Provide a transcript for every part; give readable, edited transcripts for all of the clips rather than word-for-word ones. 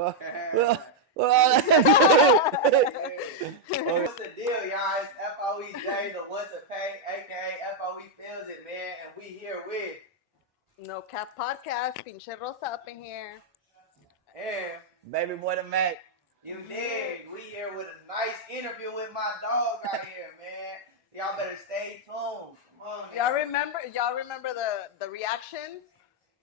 What's the deal, y'all? It's FOE Day, the one to pay, aka FOE Feels It, man. And we here with NoKap podcast. Pinche Rosa up in here. and BabyBoyDaMac. you dig. We here with a nice interview with my dog out here, man. Y'all better stay tuned. Come on, Y'all remember the reactions?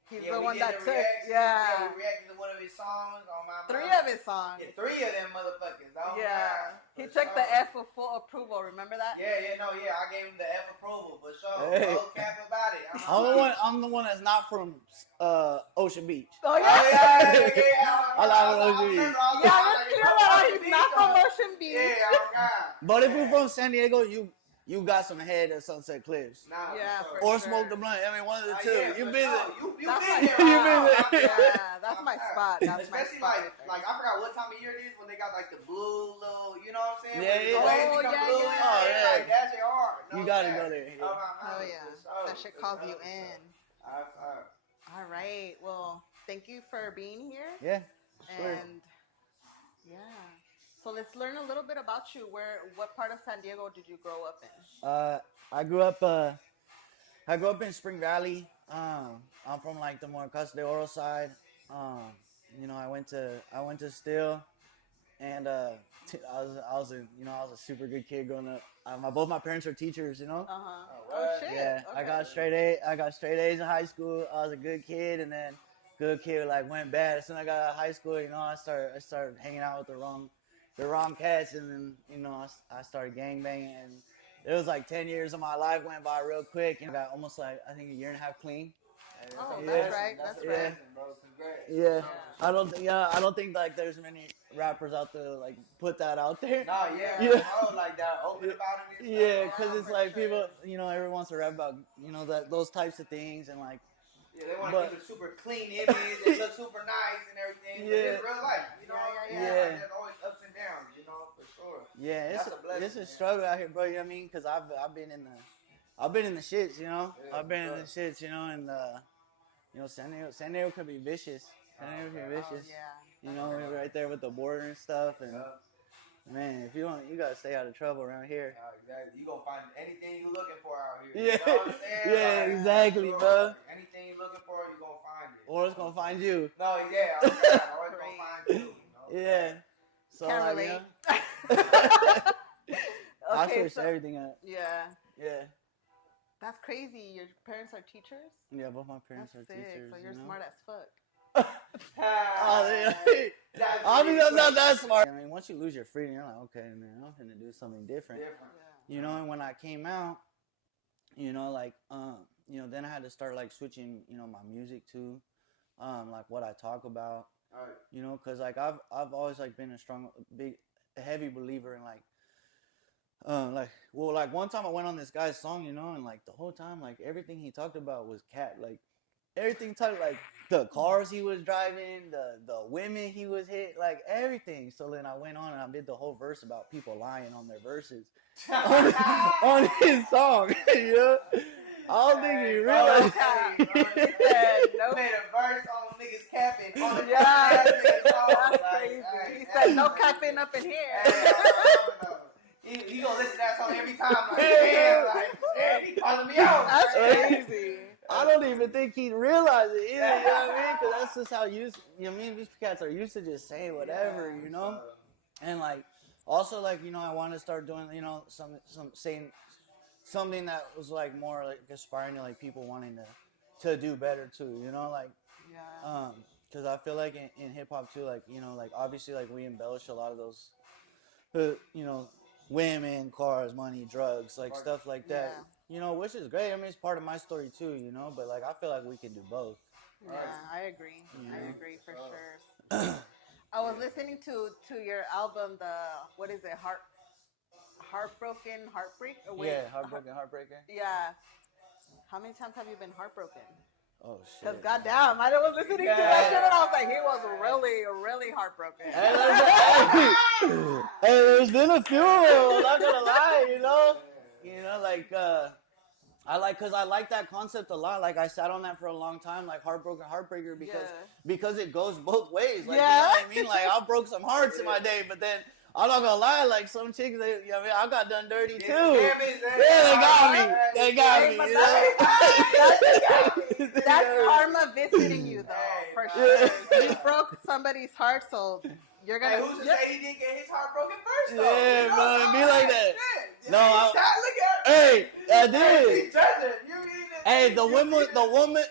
He's the one that took. Yeah, we reacted to one of his songs on my Three of his songs. Yeah, three of them motherfuckers. Yeah. He took the F of full approval. Remember that? Yeah. I gave him the F approval for sure. Hey. No cap about it. I'm the one that's not from Ocean Beach. Oh yeah. I like Ocean Beach. Yeah, let's clear that out. He's not from Ocean Beach. Yeah, oh God. But if you're from San Diego, you got some head at Sunset Cliffs. Nah, Yeah, for Or sure. Smoke the Blunt. I mean, one of the two. Yeah, You for been sure. there. You That's been my there. You been there. Yeah, that's my spot. That's my Especially spot. like I forgot what time of year it is when they got like the blue little, you know what I'm saying? Yeah, When yeah. the waves Oh, become yeah, blue yeah. and Oh, shit, yeah. like that shit hard. You gotta go there. Yeah. Oh yeah, that shit calls you in. All right. Well, thank you for being here. Yeah. Sure. And yeah, so let's learn a little bit about you. What part of San Diego did you grow up in? I grew up in Spring Valley. I'm from like the more Casa de Oro side. I went to Still, and I was a super good kid growing up. Both my parents are teachers, you know. Oh shit. Yeah, Okay. I got straight A's in high school. I was a good kid, and then good kid like went bad. As soon as I got out of high school, I started hanging out with the wrong cats, and then I started gang banging, and it was like 10 years of my life went by real quick, and I got almost like I think a year and a half clean. Oh, Yeah. that's right. That's Yeah. right. Bro, congrats. Yeah, I don't think like there's many rappers out there like put that out there. No, yeah. Yeah. Oh, like that. Open about it. and Yeah, stuff. because it's For like sure. people, everyone wants to rap about, those types of things, and like, Yeah, they want to but- keep a super clean image. They look super nice and everything. But Yeah. it's real life, you know. Yeah. Like, there's always ups and downs, for sure. yeah, That's a blessing, it's a man. struggle out here, bro. You know what I mean? Because I've been in the shits, Yeah, I've been in for the shits, and San Diego could be vicious. San Diego can be Oh vicious. yeah. We're right there with the border and stuff, and Yeah. man, if you gotta stay out of trouble around here. Exactly. You gonna find anything you looking for out here. Yeah. You know what I'm saying? Yeah, Like, exactly, for bro. real. Anything you looking for, you gonna find it. Or it's gonna find you. No, yeah, I'm always gonna find you. Yeah. So Can't like, relate. I Okay, switched so everything up. yeah, Yeah. that's crazy. Your parents are teachers. Yeah, both my parents That's are sick. teachers. So you're smart as fuck. I mean, I'm not that smart. I mean, once you lose your freedom, you're like, okay, man, I'm gonna do something different. Different. And when I came out, then I had to start like switching, my music to, like what I talk about, All right. because like I've always like been a heavy believer in like one time I went on this guy's song, and like the whole time, like everything he talked about was cat, like everything talked like the cars he was driving, the women he was hit, like everything. So then I went on and I did the whole verse about people lying on their verses on his song. I don't think he realized. No. Made a verse on niggas capping on the Yeah, song. that's crazy. He said no capping up in here. He gonna listen to that song every time. Like, damn, he calling me out. That's crazy. I don't even think he'd realize it either, you know what I mean? Because that's just how these cats are used to just saying whatever, And like, also like, I want to start doing, some saying something that was like more like aspiring to like people wanting to do better too, like, Yeah. because I feel like in hip hop too, like, like obviously like we embellish a lot of those, women, cars, money, drugs, like stuff like that. Which is great. I mean, it's part of my story too, but like I feel like we can do both. Yeah, I agree. Yeah. I agree for sure. I was listening to your album, what is it, Heartbroken Heartbreak? Or wait, Yeah, Heartbroken Heartbreaker. Yeah. How many times have you been heartbroken? Oh Because shit. goddamn, I was listening to that shit and I was like, he was really, really heartbroken. Hey, there's been a few of them, I'm not gonna lie, like cause I like that concept a lot. Like I sat on that for a long time, like Heartbroken Heartbreaker, because it goes both ways. Like you know what I mean? Like I broke some hearts in my day, but then I'm not gonna lie, like some chicks, they, you know, I got done dirty too. Yeah, they got me. They got me. That's karma visiting you, though, for sure. You broke somebody's heart, so you're gonna. Hey, who's to say he didn't get his heart broken first, though? Yeah, you know? bro, it be like that. Shit. No, hey, I did. Hey, the woman, I'm women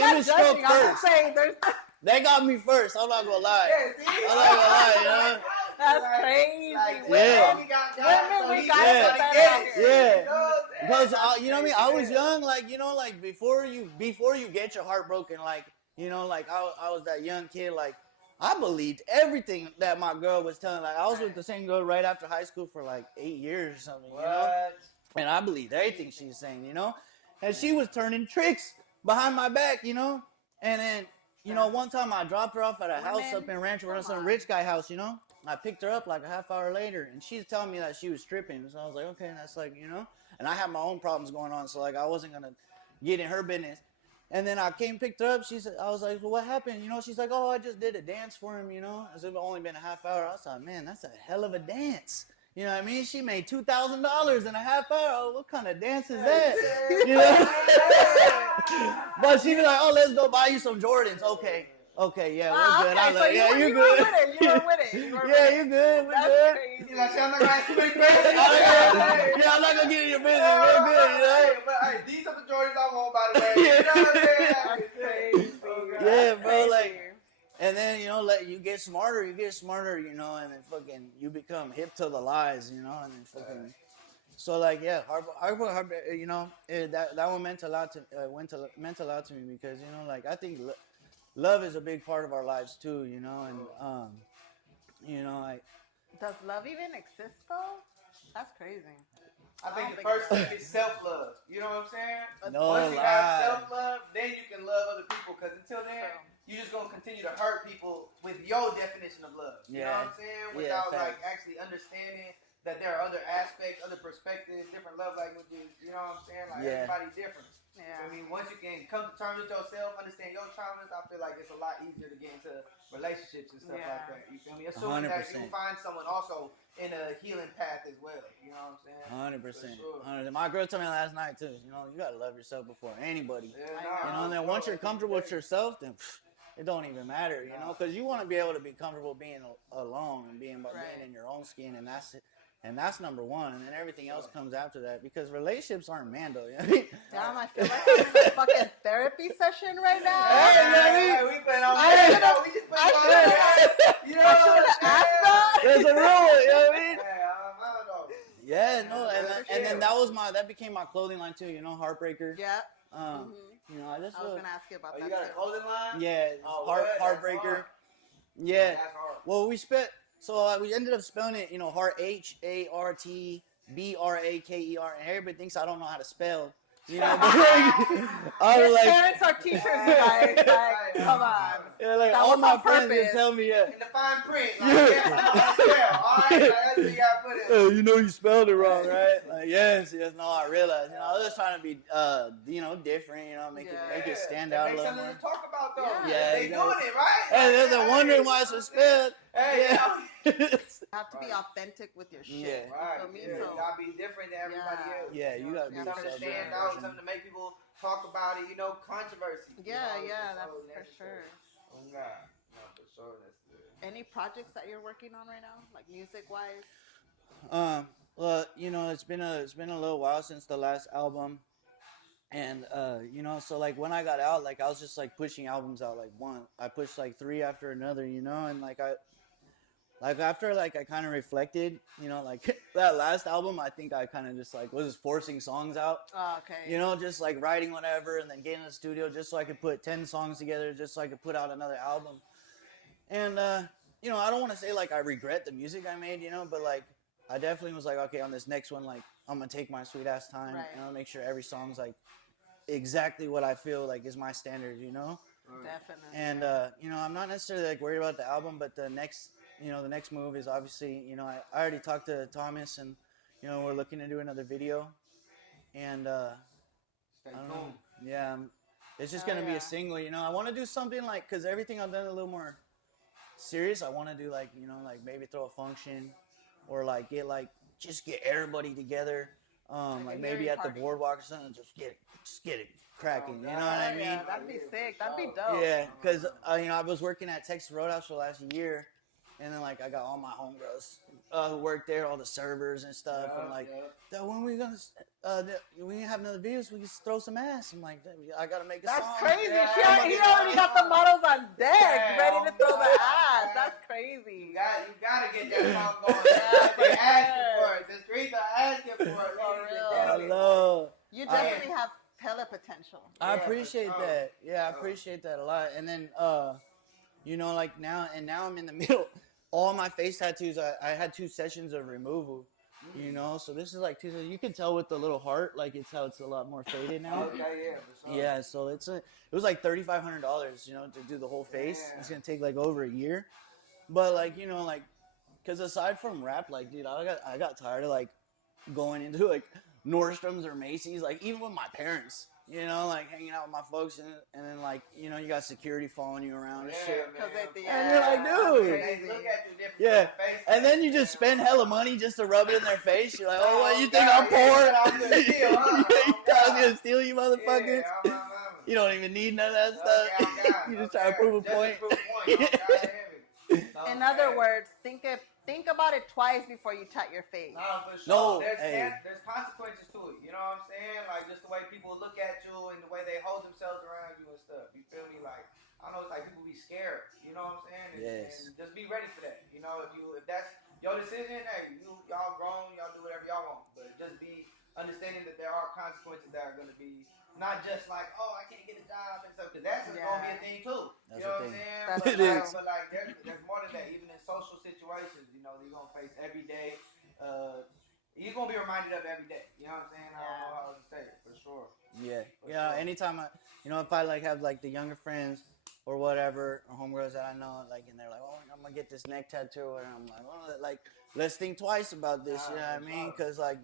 not struck judging. I'm first. just saying, there's. They got me first. I'm not gonna lie. Yeah, see? I'm not gonna lie, you know. That's crazy. Like, Yeah. we got we got Yeah. to get it. Yeah. You know Because you know what I mean. I was young, like you know, like before you get your heart broken, like you know, like I was that young kid, like I believed everything that my girl was telling. Like I was with the same girl right after high school for like 8 years or something, you know. And I believed everything she was saying, you know. And she was turning tricks behind my back, you know. And then, you know, one time I dropped her off at a house up in Rancho, some rich guy house, you know. I picked her up like a half hour later, and she's telling me that she was stripping. So I was like, okay, that's like, you know. And I had my own problems going on, so like I wasn't gonna get in her business. And then I came, picked her up. She said, I was like, well, what happened? You know, she's like, oh, I just did a dance for him, you know. It's only been a half hour. I was like, man, that's a hell of a dance. You know what I mean? She made $2,000 in a half hour. Oh, what kind of dance is that? You know? But she be like, oh, let's go buy you some Jordans. Okay. Okay, yeah, we're good. Okay, I was like, yeah, you good. were with it. You were with it. Yeah, you good. We're good. He's like, I'm not going to speak crazy. Yeah, I'm not going to get in your business. We're good, you know? But hey, these are the Jordans I want, by the way. You know what I'm saying? Yeah, bro, like, and then, you know, like, you get smarter, you know, and then fucking, you become hip to the lies, you know, and then fucking, so, like, yeah, you know, that one meant a lot to me because, you know, like, I think love is a big part of our lives, too, you know, and, you know, like. Does love even exist, though? That's crazy. I think the first step is self-love. You know what I'm saying? No Once you have self-love, then you can love other people. Because until then, you're just going to continue to hurt people with your definition of love. You know what I'm saying? Without, like, actually understanding that there are other aspects, other perspectives, different love languages. You know what I'm saying? Like, everybody's different. Yeah. I mean, once you can come to terms with yourself, understand your traumas, I feel like it's a lot easier to get into relationships and stuff like that. You feel me? Assuming 100%. That you find someone also in a healing path as well. You know what I'm saying? 100%. Sure. 100%. My girl told me last night too. You know, you gotta love yourself before anybody. Yeah, you know, and then once you're comfortable with yourself, then it don't even matter. You know, because you want to be able to be comfortable being alone and being in your own skin, and that's it. And that's number one, and then everything else comes after that because relationships aren't man though. You know what I mean? Damn, I feel like I'm in a fucking therapy session right now. Hey, we put on. I should have asked that. There's a rule, you know what I mean? Yeah, no, and then that became my clothing line too. You know, Heartbreaker. Yeah. You know, I was gonna ask you about that. You got a clothing line? Yeah, Heartbreaker. Yeah. That's hard. Well, so we ended up spelling it, you know, Heart HARTBRAKER, and everybody thinks I don't know how to spell. You know, but your parents are teachers, you guys. Like, come on. Yeah, like all my friends just tell me, in the fine print, like, all right, that's what you gotta put it. You know you spelled it wrong, right? Like, yes, no, I realize. You know, I was just trying to be, you know, different. You know, make it stand out a little more. Something to talk about though. Yeah, they doing it right. Hey, they're wondering why it's spelled. Hey, you have to be authentic with your shit. Right. You gotta be different than everybody else. Yeah, you gotta be something to stand out, something to make people talk about it. You know, controversy. Yeah, that's for sure. Oh God, no, for sure, that's good. Any projects that you're working on right now, like music wise? Well, you know, it's been a little while since the last album. And, you know, so, like, when I got out, like, I was just, like, pushing albums out, like, I pushed, like, 3 after another, you know, and, after, like, I kind of reflected, you know, like, that last album, I think I kind of just, like, was forcing songs out. Oh, okay. You know, just, like, writing whatever and then getting in the studio just so I could put 10 songs together, just so I could put out another album. And, you know, I don't want to say, like, I regret the music I made, you know, but, like, I definitely was like, okay, on this next one, like, I'm going to take my sweet-ass time, and I'll make sure every song's, like, exactly what I feel like is my standard, you know? Definitely. And, you know, I'm not necessarily, like, worried about the album, but the next move is obviously, you know, I already talked to Thomas, and, you know, we're looking to do another video, and Stay tuned. Yeah, it's just gonna be a single. You know, I want to do something like, cause everything I've done a little more serious. I want to do like, you know, like maybe throw a function, or like just get everybody together. Like maybe at the boardwalk or something. Just get it cracking. You know what I mean? Yeah, that'd be sick. That'd be dope. Yeah, cause you know, I was working at Texas Roadhouse for the last year, and then like I got all my homegirls who work there, all the servers and stuff, and like, when we gonna we have another videos, we can throw some ass. I'm like, I gotta make a song. That's crazy. He already got the models on deck, ready to throw the ass. That's crazy. You gotta get that song going. They're asking for it. The streets are asking for it. For real. Hello. You definitely have hella potential. I appreciate that. Yeah, I appreciate that a lot. And then, you know, like now I'm in the middle. All my face tattoos, I had 2 sessions of removal, you know. So this is like 2. You can tell with the little heart, like it's a lot more faded now. Okay, yeah. Yeah, so it was like $3,500, you know, to do the whole face. Yeah. It's gonna take like over a year, but like, you know, like, cause aside from rap, like, dude, I got tired of like going into like Nordstrom's or Macy's, like even with my parents. You know, like hanging out with my folks, and then like, you know, you got security following you around and shit. And you're like, dude. They look at you different. Yeah. And then you just spend hella money just to rub it in their face. You're like, oh, what, you think I'm poor? You thought I was gonna steal, you motherfuckers? You don't even need none of that stuff. You just try to prove a point. In other words, think about it twice before you touch your face. No, for sure. No, there's consequences to it. You know what I'm saying? Like just the way people look at you and the way they hold themselves around you and stuff. You feel me? Like, I don't know, it's like people be scared. You know what I'm saying? And just be ready for that. You know, if that's your decision, hey, y'all grown, y'all do whatever y'all want. But just be understanding that there are consequences that are gonna be not just like, oh, I can't get a job and stuff, because that's gonna be a thing too. You know what I'm saying? But like there's more than that. Even in social situations, you know, you're gonna face every day. You're gonna be reminded of every day. You know what I'm saying? I don't know how to say it, for sure. Yeah. Anytime you know, if I like have like the younger friends or whatever, or homegirls that I know, like, and they're like, oh, I'm gonna get this neck tattoo, and I'm like, well, like, let's think twice about this. You know what I mean? Because like,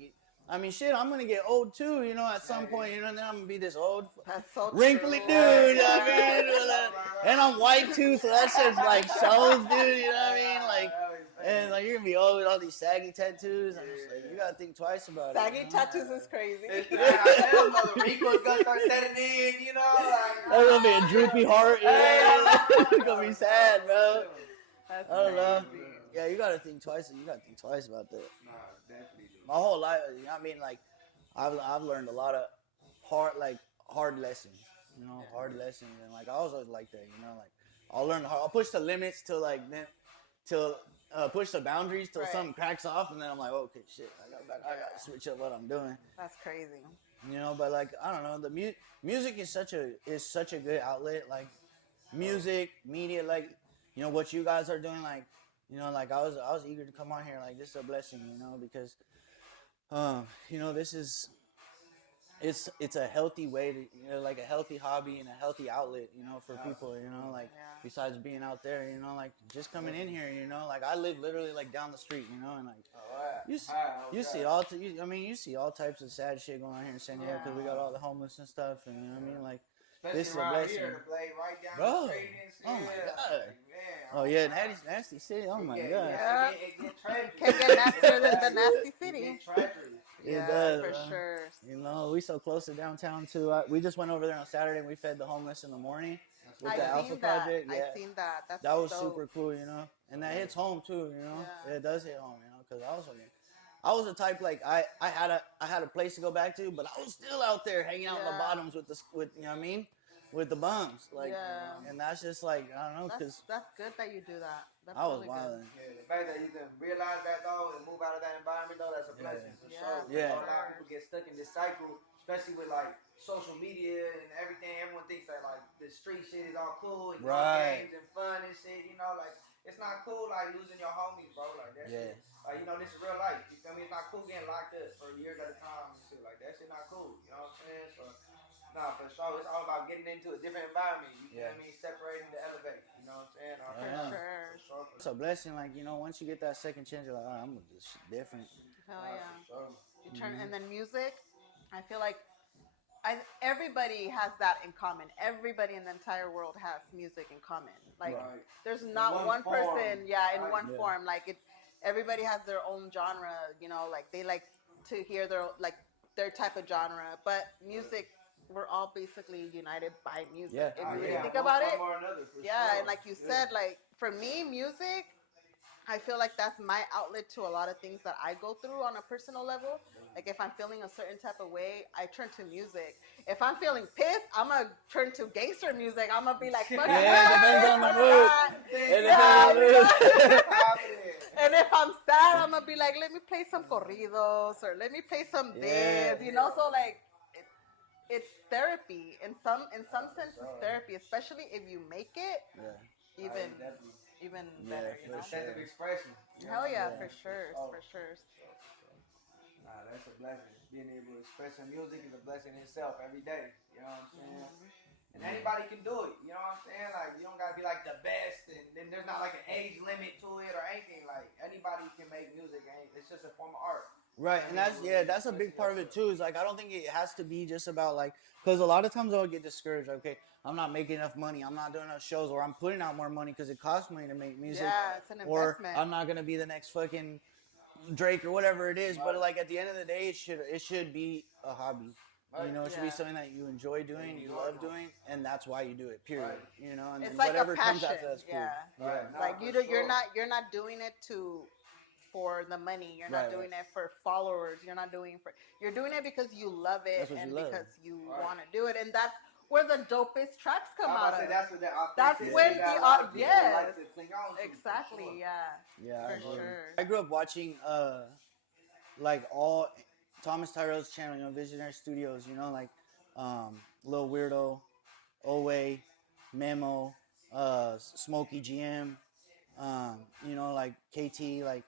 I mean, shit, I'm gonna get old too, you know, at some point, you know, and then I'm gonna be this old, wrinkly dude, you know what I mean? And I'm white too, so that shit's like shows, dude, you know what I mean? Like, and like, you're gonna be old with all these saggy tattoos. I'm just like, you gotta think twice about it. Saggy tattoos is crazy. The wrinkles gonna start setting in, you know? Like, that's gonna be a droopy heart, you know? It's gonna be sad, bro. That's I don't know. crazy. Yeah, you gotta think twice. You gotta think twice about that. Nah, definitely. My whole life, you know what I mean? Like, I've learned a lot of hard lessons, you know, hard lessons, and like I was always like that, you know, like I'll push the limits till push the boundaries till something cracks off, and then I'm like, okay, shit, I gotta switch up what I'm doing. That's crazy. You know, but like, I don't know, the music is such a good outlet, like music, media, like, you know, what you guys are doing, like, you know, like I was eager to come on here, like this is a blessing, you know, because you know, this is it's a healthy way to, you know, like a healthy hobby and a healthy outlet, you know, for people, you know, like besides being out there, you know, like just coming in here, you know, like I live literally like down the street, you know, and like you see all types of sad shit going on here in San Diego because we got all the homeless and stuff, and you know what I mean, like this is a blessing. Here, right down bro. The street and Oh my god. Oh yeah, nasty city. Oh my god. Yeah. It Can't get nastier than the nasty city. It does, for bro. sure. You know, we so close to downtown too. We just went over there on Saturday and we fed the homeless in the morning with the Alpha Project. Yeah, I've seen that. That was dope. super cool, you know, and that hits home too, you know. Yeah. It does hit home, you know, because I was the type, like I had a place to go back to, but I was still out there hanging out in the bottoms with you know what I mean, with the bums, like, and that's just like, I don't know, because that's good that you do that. That's I was really wilding. Yeah, the fact that you can realize that though and move out of that environment though, that's a blessing for sure. Yeah. A lot of people get stuck in this cycle, especially with like social media and everything. Everyone thinks that like the street shit is all cool and games and fun and shit. You know, like it's not cool like losing your homies, bro. Like that shit. Like, you know, this is real life. You feel me? It's not cool getting locked up for years at a time and shit. Like that shit not cool. You know what I'm saying? So. Nah, for sure. It's all about getting into a different environment. You know what I mean? Separating to elevate. You know what I'm saying? For sure. It's a blessing. Like, you know, once you get that second chance, you're like, oh, I'm gonna do this shit different. Hell yeah. You turn, and then music, I feel like everybody has that in common. Everybody in the entire world has music in common. Like there's not one person, in one form. Like everybody has their own genre. You know, like they like to hear their type of genre. But music, we're all basically united by music. Yeah. If you really think about it. And like you said, like for me, music, I feel like that's my outlet to a lot of things that I go through on a personal level. Like if I'm feeling a certain type of way, I turn to music. If I'm feeling pissed, I'm gonna turn to gangster music. I'm gonna be like, fuck it depends on the mood. It depends on the mood. And if I'm sad, I'm gonna be like, let me play some corridos or let me play some this, you know. So like, it's therapy in some sense. It's therapy, especially if you make it. Even better, you know. Sense of expression. Hell yeah, for sure, for sure. Nah, that's a blessing. Being able to express your music is a blessing in itself every day. You know what I'm saying? And anybody can do it. You know what I'm saying? Like you don't gotta be like the best, and then there's not like an age limit to it or anything. Like anybody can make music. It's just a form of art. Right, and that's a big part of it too. Is like I don't think it has to be just about like, because a lot of times I'll get discouraged. Okay, I'm not making enough money. I'm not doing enough shows, or I'm putting out more money because it costs money to make music. Yeah, it's an investment. Or I'm not gonna be the next fucking Drake or whatever it is. But like at the end of the day, it should be a hobby. You know, it should be something that you enjoy doing, you love doing, and that's why you do it. Period. You know, and it's like whatever a passion. comes after that's cool. Like you're not doing it for the money. You're not doing it for followers. You're doing it because you love it and because you want to do it. And that's where the dopest tracks come out of. That's when exactly. For sure. I grew up watching like all Thomas Tyrell's channel, you know, Visionary Studios, you know, like Lil Weirdo, Owe, Memo, Smokey GM, you know, like KT, like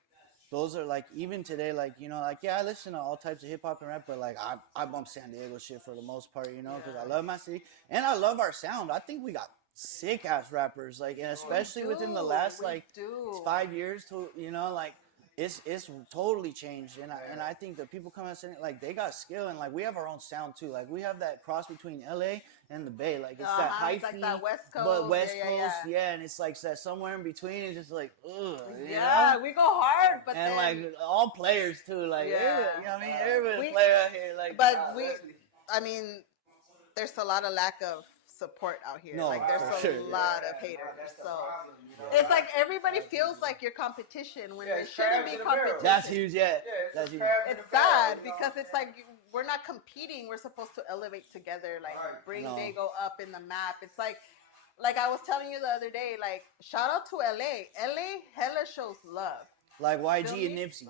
those are like, even today, like, you know, like, yeah, I listen to all types of hip hop and rap, but like I bump San Diego shit for the most part, you know, because I love my city and I love our sound. I think we got sick ass rappers, like, and especially within the last 5 years, to, you know, like it's totally changed, and I think that people come out saying like they got skill, and like we have our own sound too. Like we have that cross between LA and the Bay, like it's that hyphy, like that West Coast, but West Coast, and it's like that somewhere in between. It's just like, ugh, you know? We go hard, but and then, like all players too, like you know what I mean, everybody play out here, like. But I mean, there's a lot of lack of support out here. Like there's a lot of haters, so. It's like everybody feels like your competition when it shouldn't be competition. That's huge, that's huge. It's sad because it's like we're not competing. We're supposed to elevate together, like bring Dago up in the map. It's like I was telling you the other day, like shout out to LA. LA hella shows love. Like YG and Nipsey.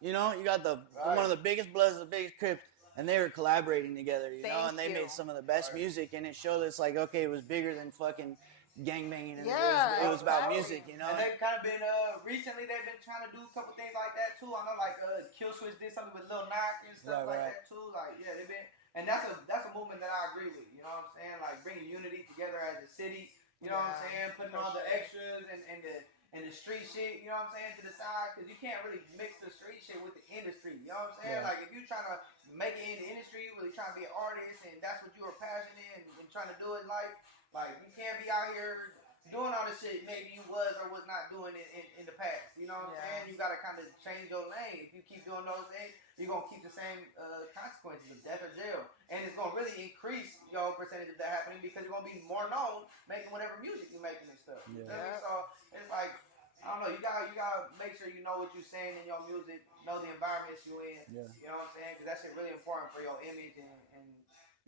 You know, you got one of the biggest Bloods, the biggest Crips, and they were collaborating together, you know, and they made some of the best music, and it showed us like, okay, it was bigger than fucking gangbanging, and it was about music, you know. And they've kind of been recently they've been trying to do a couple things like that too. I know like Kill Switch did something with Lil Knock and stuff like that too. Like they've been, and that's a movement that I agree with. You know what I'm saying? Like bringing unity together as a city. You know what I'm saying? Putting all the extras and the street shit. You know what I'm saying, to the side, because you can't really mix the street shit with the industry. You know what I'm saying? Like if you're trying to make it in the industry, really trying to be an artist, and that's what you are passionate and trying to do in life. Like, you can't be out here doing all this shit maybe you was or was not doing it in the past. You know what I'm saying? You got to kind of change your lane. If you keep doing those things, you're going to keep the same consequences of death or jail. And it's going to really increase your percentage of that happening because you're going to be more known making whatever music you're making and stuff. You know what I mean? So, it's like, I don't know, you gotta make sure you know what you're saying in your music, know the environments you're in. You know what I'm saying? Because that shit really important for your image and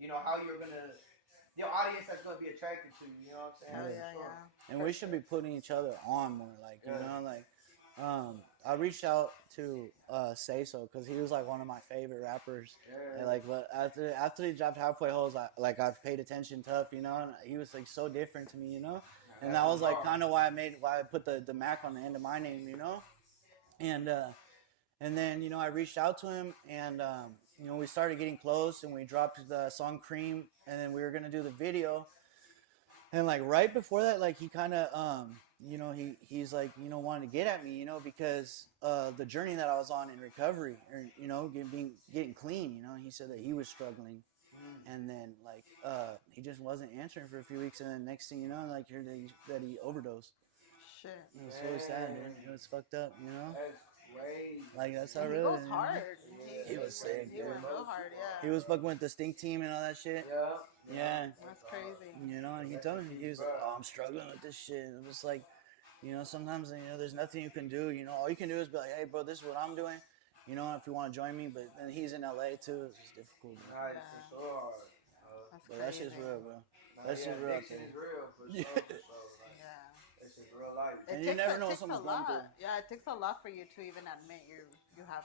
you know, how you're going to... your audience that's going to be attracted to you, you know what I'm saying? And we should be putting each other on more, like, you know, like, I reached out to Say So, because he was, like, one of my favorite rappers, and, like, but after he dropped Halfway Hoes, I've paid attention tough, you know, and he was, like, so different to me, you know, and that was, like, kind of why I put the Mac on the end of my name, you know, and then, you know, I reached out to him, and, you know, we started getting close, and we dropped the song Cream, and then we were going to do the video. And, like, right before that, like, he kind of, you know, he's, like, you know, wanted to get at me, you know, because the journey that I was on in recovery, or, you know, getting clean, you know, he said that he was struggling. And then like he just wasn't answering for a few weeks, and then next thing you know, like heard that he overdosed. Shit. It was so sad, dude. It was fucked up, you know. That's crazy. Like that's how And he real. goes hard. He was sick, He went dude. real hard, yeah. He was fucking with the Stink team and all that shit. Yeah. That's crazy. You know, and he told me, he was like, "Oh, I'm struggling with this shit." And I'm just like, you know, sometimes, you know, there's nothing you can do. You know, all you can do is be like, "Hey, bro, this is what I'm doing. You know, if you want to join me." But then he's in LA too. It's just difficult. Nice, Yeah. for sure. That's But crazy. that shit's real, bro. Nah, That shit's real. addiction is real for Yeah. sure. For sure. Like, Yeah. that shit's real life. It And you takes never know it what takes someone's a going lot. through. Yeah, it takes a lot for you to even admit you have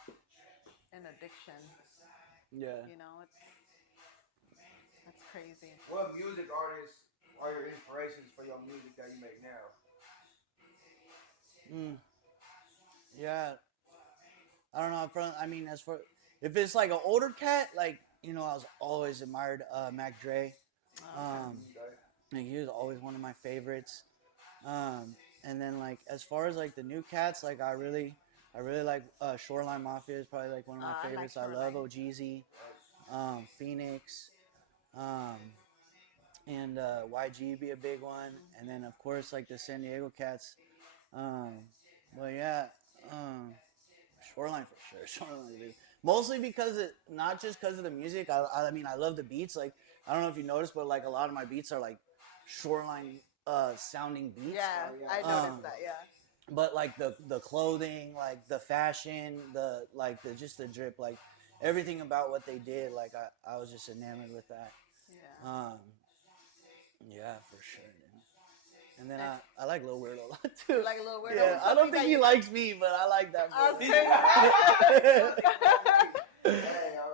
an addiction. Yeah. You know, that's crazy. What music artists are your inspirations for your music that you make now? Yeah. I don't know. I mean, as for if it's like an older cat, like, you know, I was always admired Mac Dre. Like, he was always one of my favorites. And then like as far as like the new cats, like I really like Shoreline Mafia is probably like one of my favorites. I love OGZ, Phoenix, and YG be a big one, and then of course like the San Diego cats. But yeah, Shoreline for sure. Shoreline is big. Mostly because not just because of the music. I mean I love the beats. Like I don't know if you noticed, but like a lot of my beats are like Shoreline sounding beats. Yeah, I noticed that. Yeah. But like the clothing, like the fashion, just the drip, like everything about what they did, like I was just enamored with that. Yeah. Yeah, for sure, dude. And then I like Lil Weird a lot too. Like a little weirdo. Yeah, I don't think he likes me, but I like that.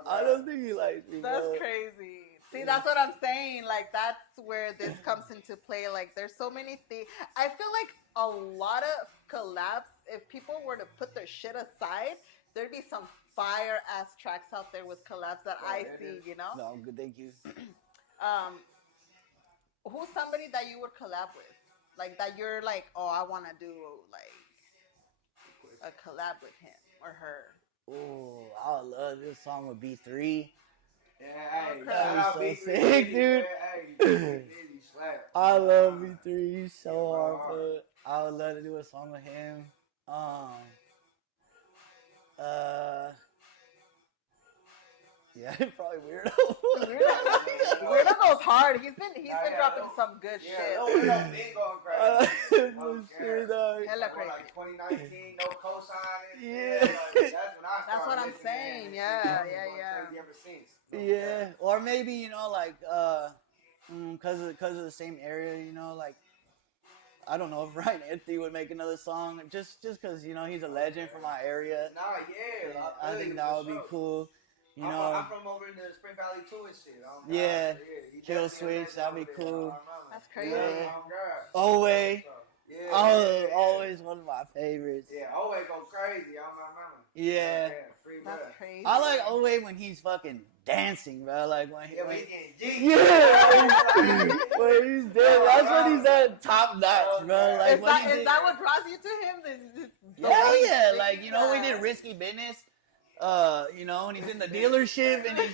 I don't think he likes me. That's bro. crazy. See, that's what I'm saying. Like, that's where this comes into play. Like, there's so many things. I feel like a lot of collabs, if people were to put their shit aside, there'd be some fire ass tracks out there with collabs that I see, you know? No, good, thank you. Who's somebody that you would collab with? Like, that you're like, oh, I want to do, like, a collab with him or her. Oh, I would love this song with B3. Yeah, hey, That would be so B3, sick, dude. Hey, slap. I love B3 so hard, but I would love to do a song with him. Yeah, probably Weirdo. Weirdo goes hard. He's been dropping some good shit. Yeah, Weirdo been going crazy. Shit, dog. Hella crazy. Like 2019, no cosigning. Yeah. That's when I started. That's what I'm saying. Yeah. Ever since. Yeah, or maybe, you know, like because of the same area, you know, like I don't know if Ryan Anthony would make another song just because, you know, he's a legend from my area. Nah, yeah. I think that would be cool. You know, I'm from over in the Spring Valley too and shit. Yeah, Kill Switch, that'd be cool. That's crazy. Yeah. Oh, Always. Yeah. Always one of my favorites. Yeah, always go crazy on my mama. Yeah. That's crazy. I like Owe when he's fucking dancing, bro. Like when he, when he getting G. yeah, when he's dead. That's when he's at top notch, bro. Like is that what draws you to him? Yeah. Like, you know, we did Risky Business. You know, and he's in the dealership and he's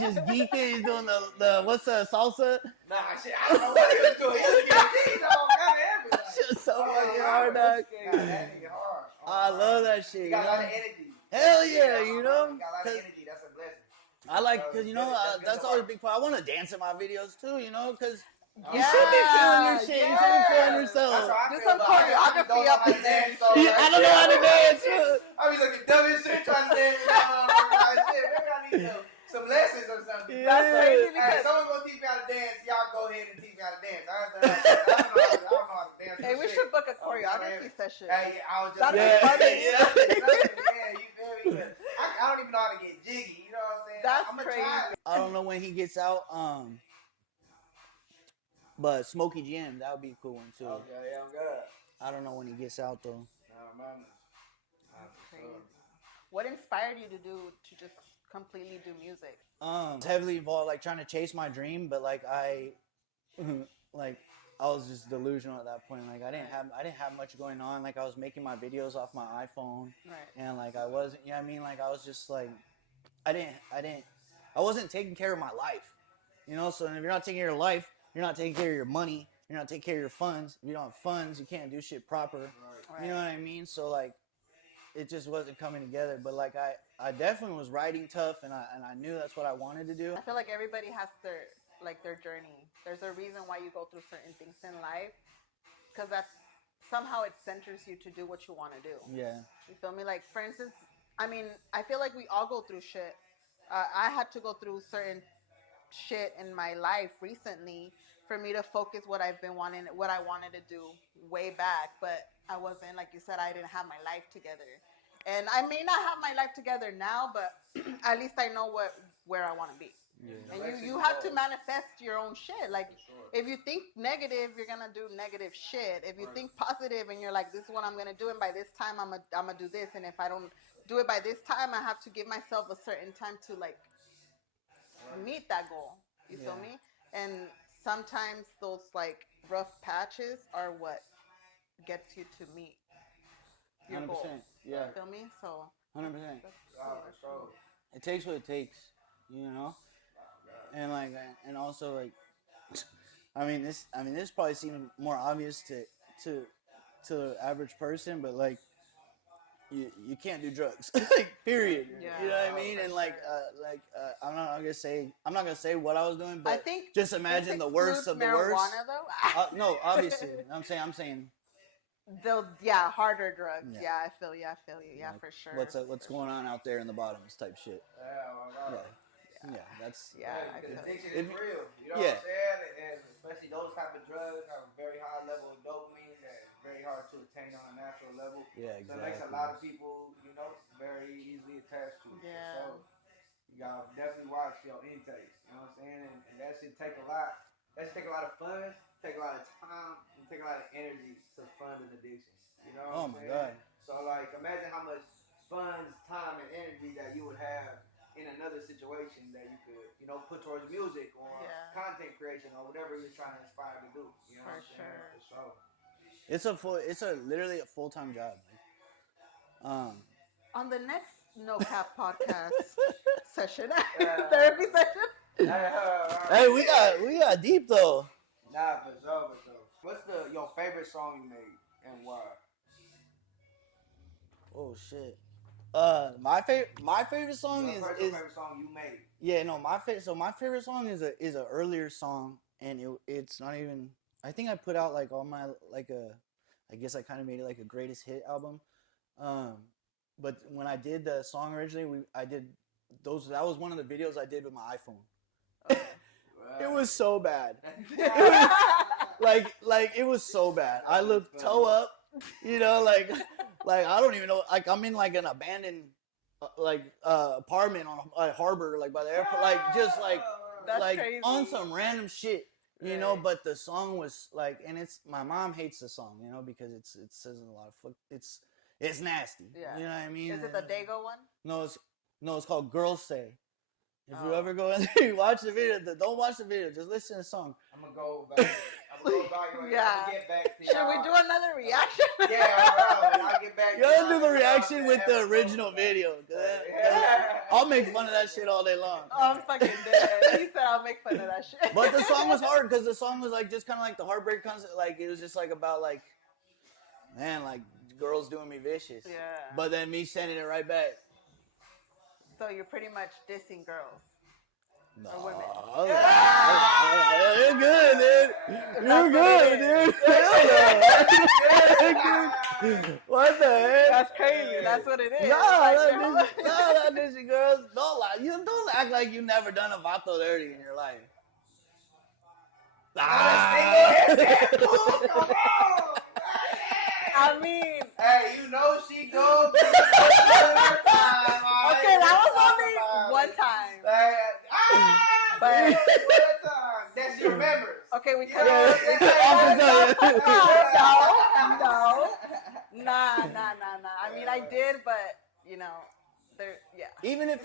just geeking. He's doing the what's the salsa? Nah, shit, I don't know what he was doing. He was getting G, dog. That Shit's so fucking hard, dog. I love that shit. You got a lot of energy. Hell yeah, you know. You got a lot of energy. That's a blessing. I like, cause you know, that's always a big part. I want to dance in my videos too, you know, cause you Yeah, should be feeling your shit. You should be feeling yourself. That's how I Do feel some about it. choreography up in there. I don't know how to dance. I be looking dumb as shit trying to dance. Like, shit, maybe I need some lessons or something. Yeah. That's crazy Hey, because someone gonna teach me how to dance. Y'all go ahead and teach me how to dance. I don't know how to dance. hey, we should book a choreography session. Hey, I was just That'd be funny. Yeah, you feel me? I don't even know how to get jiggy. You know what I'm saying? That's I'm crazy. I don't know when he gets out. But Smokey Jim, that would be a cool one too. Okay, yeah, I'm good. I don't know when he gets out though. Nah, man. What inspired you to just completely do music? It's heavily involved, like trying to chase my dream, but like I was just delusional at that point. Like I didn't have much going on. Like I was making my videos off my iPhone, Right. and like I wasn't. You know what I mean? Like I was just like, I wasn't taking care of my life. You know, so if you're not taking care of your life, you're not taking care of your money, you're not taking care of your funds. If you don't have funds, you can't do shit proper. Right. You know what I mean? So like, it just wasn't coming together. But like, I definitely was writing tough, and I knew that's what I wanted to do. I feel like everybody has their journey. There's a reason why you go through certain things in life, because that's somehow it centers you to do what you want to do. Yeah. You feel me? Like, for instance, I mean, I feel like we all go through shit. I had to go through certain shit in my life recently for me to focus what I wanted to do way back. But I wasn't, like you said, I didn't have my life together. And I may not have my life together now, but at least I know where I want to be. Yeah. And you have to manifest your own shit. Like, if you think negative, you're gonna do negative shit. If you think positive and you're like, this is what I'm gonna do, and by this time I'm gonna do this, and if I don't do it by this time, I have to give myself a certain time to like meet that goal. You feel me? And sometimes those like rough patches are what gets you to meet your 100%. goal. Yeah. You feel me? So 100%. It takes what it takes, you know. And like, and also like, I mean this probably seems more obvious to the average person, but like, you can't do drugs, like, period. Yeah. You know what I mean? And like, I'm not gonna say what I was doing, but I think just imagine the worst of the worst. Marijuana, though. No, obviously, I'm saying. Harder drugs. Yeah, I feel you. Yeah, for sure. What's going on out there in the bottoms type shit. Yeah, that's addiction is real. You know what I'm saying? And especially those type of drugs have a very high level of dopamine that's very hard to attain on a natural level. Yeah, exactly. So it makes a lot of people, very easily attached to it. Yeah. So you gotta definitely watch your intake. You know what I'm saying? And that should take a lot. That should take a lot of fun, take a lot of time, and take a lot of energy to fund an addiction. You know what I'm saying? God. So like, imagine how much funds, time, and energy that you would have in another situation that you could, put towards music or content creation or whatever you're trying to aspire to do. You know what I'm saying? For sure. It's literally a full-time job. On the next NoKap podcast session, therapy session. Hey, we got deep though. Nah, for sure. What's your favorite song you made and why? Oh shit. My favorite song is favorite song you made. Yeah, no, my favorite song is a earlier song, and it's not even. I think I put out like all my I guess I kind of made it like a greatest hit album. But when I did the song originally, that was one of the videos I did with my iPhone. It was so bad. It was so bad. I looked toe up, like I don't even know. Like, I'm in like an abandoned apartment on Harbor, like by the airport, that's crazy. On some random shit, But the song was like, and my mom hates the song, because it says a lot of it's nasty. Yeah. You know what I mean? Is it the Dago one? No, it's called Girls Say. If you ever go in there, you watch the video. Don't watch the video. Just listen to the song. I'm gonna go back. And get back to Should we do another reaction? I'll get back. You gotta do the reaction with the original video. I'll make fun of that shit all day long. Oh, I'm fucking dead. He said I'll make fun of that shit. But the song was hard because the song was like just kind of like the heartbreak concept. Like, it was just like about like, man, like girls doing me vicious. Yeah. But then me sending it right back. So you're pretty much dissing girls. No. Or women. You're good, dude. You're good, dude. What the heck? That's crazy. That's what it is. Not dissing girls. Don't lie. You don't act like you've never done a vato dirty in your life. I mean, hey, she goes. Okay, that was only one time. But that she remembers. Okay, we could. No. Nah. I mean, I did, but Even if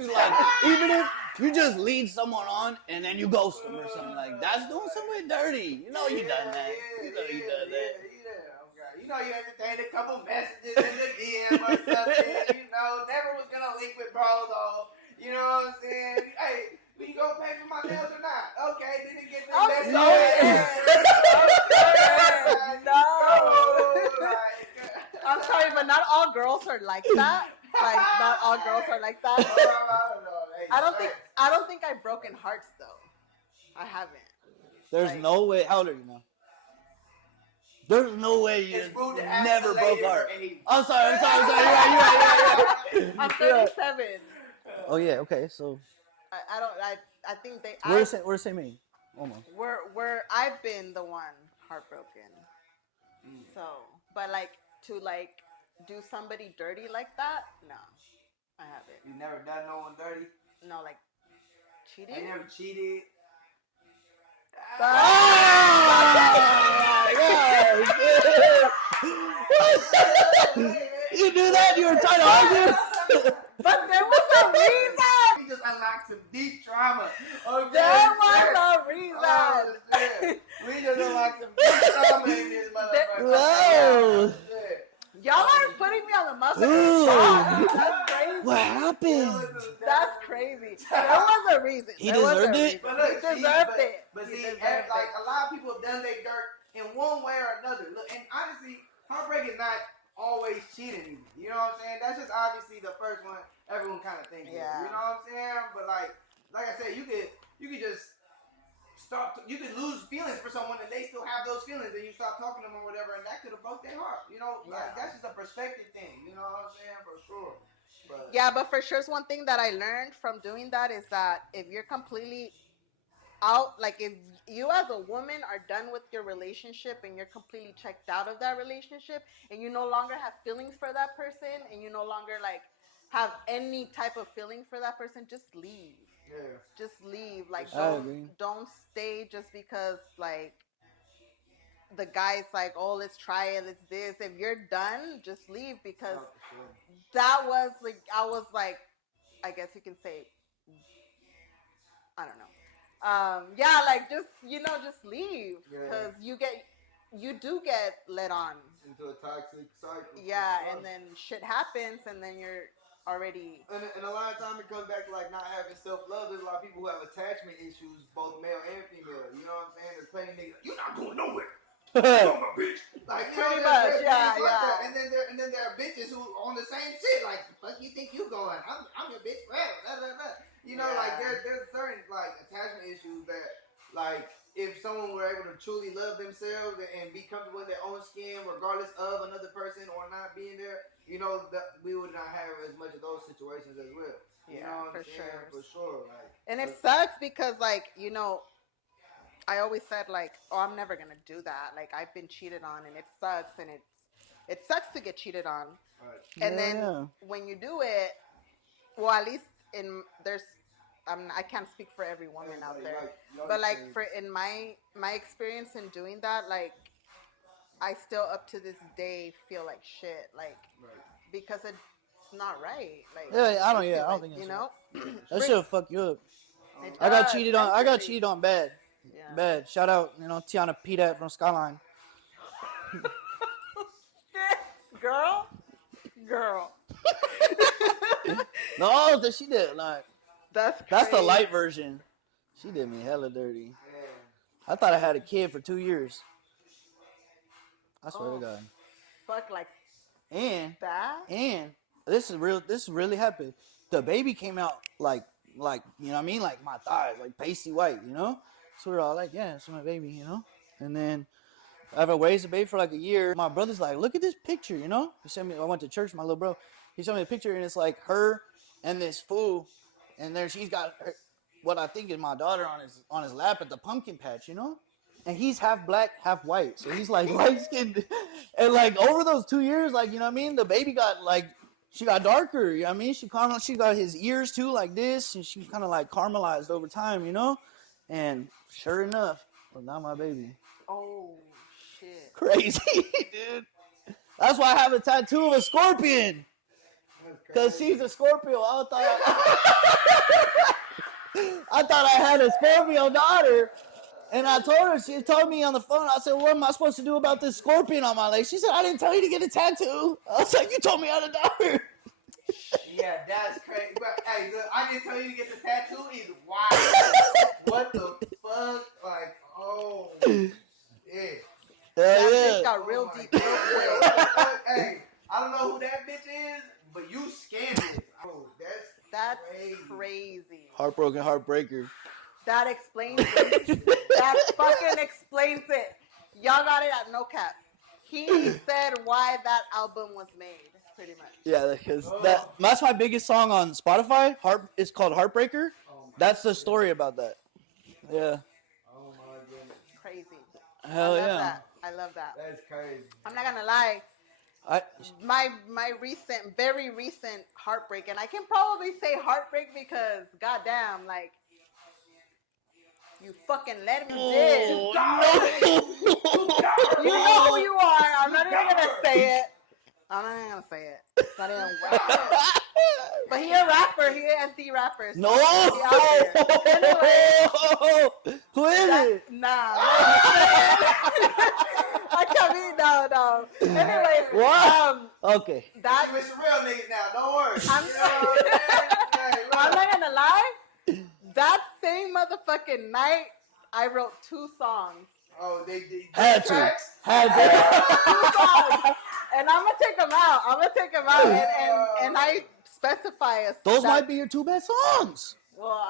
you just lead someone on and then you ghost them or something, like that's doing something dirty. You done that. You done that. You entertained a couple messages in the DM or something. Never was gonna link with bro though. You know what I'm saying? Hey, will you go pay for my nails or not? Okay, I'm sorry, but not all girls are like that. Like, not all girls are like that. I don't think I've broken hearts though. I haven't. There's no way. How old are you now? There's no way you never broke heart. I'm sorry. You're right. I'm 37. Oh yeah. Okay. So. I think they. We're the same age. Almost. I've been the one heartbroken. So, but like to do somebody dirty like that, no, I haven't. You never done no one dirty? No, like cheating. I never cheated. You knew that? You were trying to argue? But there was a reason. We just unlocked some deep trauma. Okay. There was a reason. Oh, we just unlocked some deep trauma in this motherfucker. Whoa. Y'all are putting me on the motherfucking spot. That's crazy. What happened? That's crazy. There was a reason. He deserved it? But look, he deserved it. But see, like a lot of people have done their dirt in one way or another. Look, and honestly, heartbreak is not always cheating. You know what I'm saying? That's just obviously the first one everyone kind of thinks. Yeah. You know what I'm saying? But like I said, you could just you could lose feelings for someone and they still have those feelings and you stop talking to them or whatever, and that could have broke their heart. You know, like that's just a perspective thing. You know what I'm saying? For sure. But for sure, it's one thing that I learned from doing that is that if you're completely out, like if you as a woman are done with your relationship and you're completely checked out of that relationship and you no longer have feelings for that person and you no longer like have any type of feeling for that person, just leave. yeah. Just leave. Like agree. don't stay just because like the guy's like, oh, let's try it, let's this. If you're done, just leave because that was like I was like, I guess you can say, I don't know. Like just just leave because you do get led on into a toxic cycle. Yeah, and then shit happens, and then you're already. And a lot of time it comes back to like not having self-love. There's a lot of people who have attachment issues, both male and female. You know what I'm saying? There's plenty of niggas. You're not going nowhere. You're my bitch. Like pretty much, yeah. Like and then there are bitches who on the same shit. Like, fuck you think you going? I'm your bitch forever. Blah, blah, blah. You know, like there's certain like attachment issues that like if someone were able to truly love themselves and be comfortable in their own skin, regardless of another person or not being there, you know, that we would not have as much of those situations as well. You know what I'm saying? For sure. Like, and it sucks because like I always said like, oh, I'm never gonna do that. Like I've been cheated on, and it sucks, and it sucks to get cheated on. right. And then when you do it, well, at least I can't speak for every woman out there, but like in my experience in doing that, like I still up to this day feel like shit, like because it's not right. Like I don't think it's that shit'll fuck you up. I got cheated on bad. Yeah. Bad. Shout out, Tiana P. from Skyline. Girl. No, that she did like. That's the light version. She did me hella dirty. Yeah. I thought I had a kid for 2 years. I swear to God. Fuck like. And that. And this is real. This really happened. The baby came out like you know what I mean, like my thighs, like pasty white, So we were all like, yeah, it's my baby, And then I've raised the baby for like a year. My brother's like, look at this picture, He sent me. I went to church with my little bro. He showed me a picture, and it's like her and this fool, and there she's got what I think is my daughter on his lap at the pumpkin patch, And he's half black, half white, so he's like light skinned. And like over those 2 years, like the baby got like she got darker. She got his ears too, like this, and she kind of like caramelized over time, And sure enough, well, not my baby. Oh, shit. Crazy, dude. That's why I have a tattoo of a scorpion. Because she's a Scorpio. I thought I had a Scorpio daughter. And I told her, she told me on the phone, I said, what am I supposed to do about this scorpion on my leg? She said, I didn't tell you to get a tattoo. I was like, you told me I had a daughter. Yeah, that's crazy. But hey, look, I didn't tell you to get the tattoo either. Wow. What the fuck? Like, oh, yeah. That got real deep. Hey, I don't know who that bitch is, but you scandalous. Oh, that's crazy. Heartbroken Heartbreaker. That explains it. That fucking explains it. Y'all got it at NoKap. He said why that album was made, pretty much. Yeah, because that's my biggest song on Spotify. It's called Heartbreaker. That's the story about that. Yeah. Oh my goodness. Crazy. Hell yeah. I love that. That's crazy. I'm not gonna lie. My very recent heartbreak, and I can probably say heartbreak because goddamn, like you fucking let me did. You know who you are. I'm not even gonna say it. It's not even rapper. But he a rapper. He a SD rapper. So No. Anyway, Who is it? Nah. I can't be no. Anyways, What? Okay. That with some real niggas now. Don't worry. I'm not gonna lie. That same motherfucking night, I wrote 2 songs. Oh, they had to. 2 songs. And I'm gonna take them out. And I specify those might be your 2 best songs. Well,